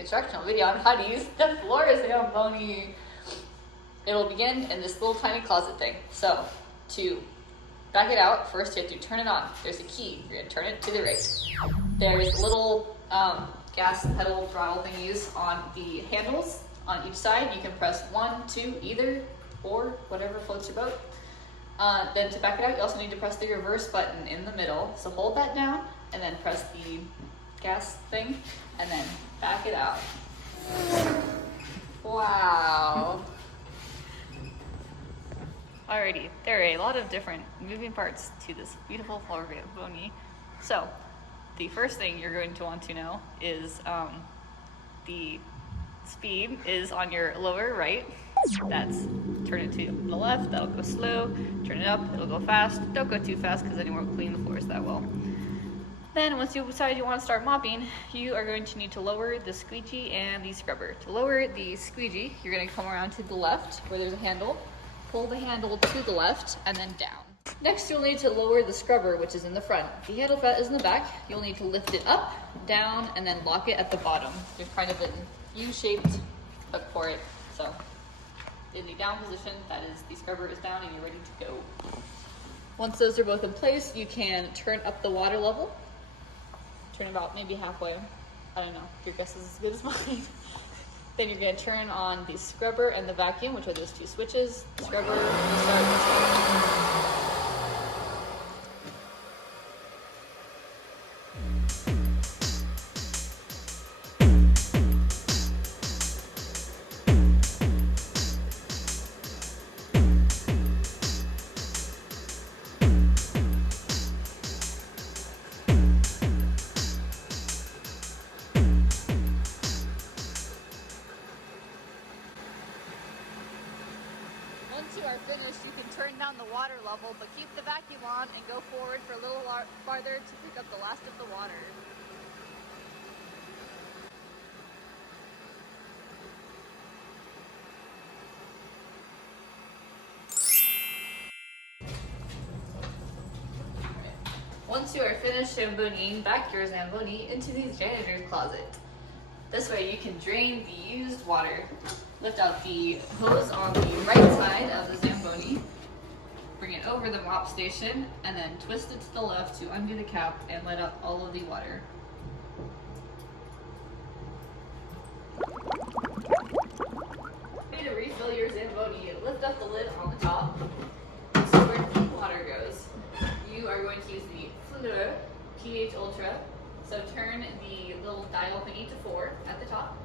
instructional video on how to use the floor Zamboni. It'll begin in this little tiny closet thing. So to back it out, first you have to turn it on. There's a key. You're gonna turn it to the right. There's little gas pedal throttle thingies on the handles on each side. You can press 1, 2, either, or whatever floats your boat. Then to back it out, you also need to press the reverse button in the middle. So hold that down and then press the gas thing and then back it out. Wow. Alrighty, there are a lot of different moving parts to this beautiful floor Zamboni. So the first thing you're going to want to know is the speed is on your lower right. That's turn it to the left, that'll go slow. Turn it up, it'll go fast. Don't go too fast because then you won't clean the floors that well. Then once you decide you want to start mopping, you are going to need to lower the squeegee and the scrubber. To lower the squeegee, you're going to come around to the left where there's a handle. Pull the handle to the left and then down. Next, you'll need to lower the scrubber, which is in the front. The handle is in the back. You'll need to lift it up, down, and then lock it at the bottom. There's kind of an U-shaped hook for it. So in the down position, that is, the scrubber is down and you're ready to go. Once those are both in place, you can turn up the water level. Turn about maybe halfway. I don't know, your guess is as good as mine. Then you're going to turn on the scrubber and the vacuum, which are those two switches. The scrubber will start. Once you are finished, you can turn down the water level, but keep the vacuum on and go forward for a little farther to pick up the last of the water. Once you are finished Zamboniing, back your Zamboni into the janitor's closet. This way you can drain the used water. Lift out the hose on the right side of the Zamboni, bring it over the mop station, and then twist it to the left to undo the cap and let out all of the water. To refill your Zamboni, lift up the lid on the top. This is where the water goes. You are going to use the Fleur pH Ultra. So turn the little dial thingy to 4 at the top.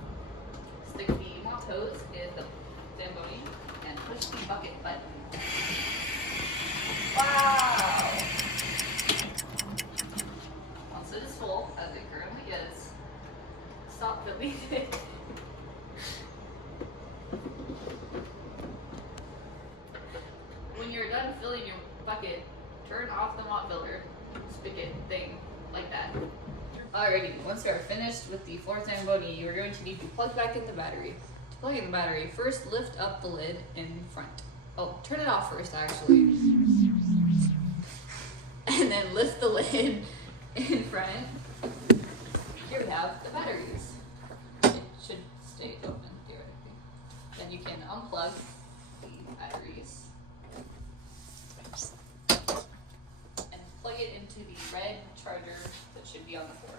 Stick the mop hose in the Zamboni and push the bucket button. Wow! Once it is full, as it currently is, stop filling it. When you're done filling your bucket, turn off the mop filler spigot thing like that. Alrighty, once you are finished with the floor Zamboni, you are going to need to plug back in the battery. To plug in the battery, first lift up the lid in front. Oh, turn it off first actually. And then lift the lid in front. Here we have the batteries. It should stay open theoretically. Then you can unplug the batteries and plug it into the red charger that should be on the floor.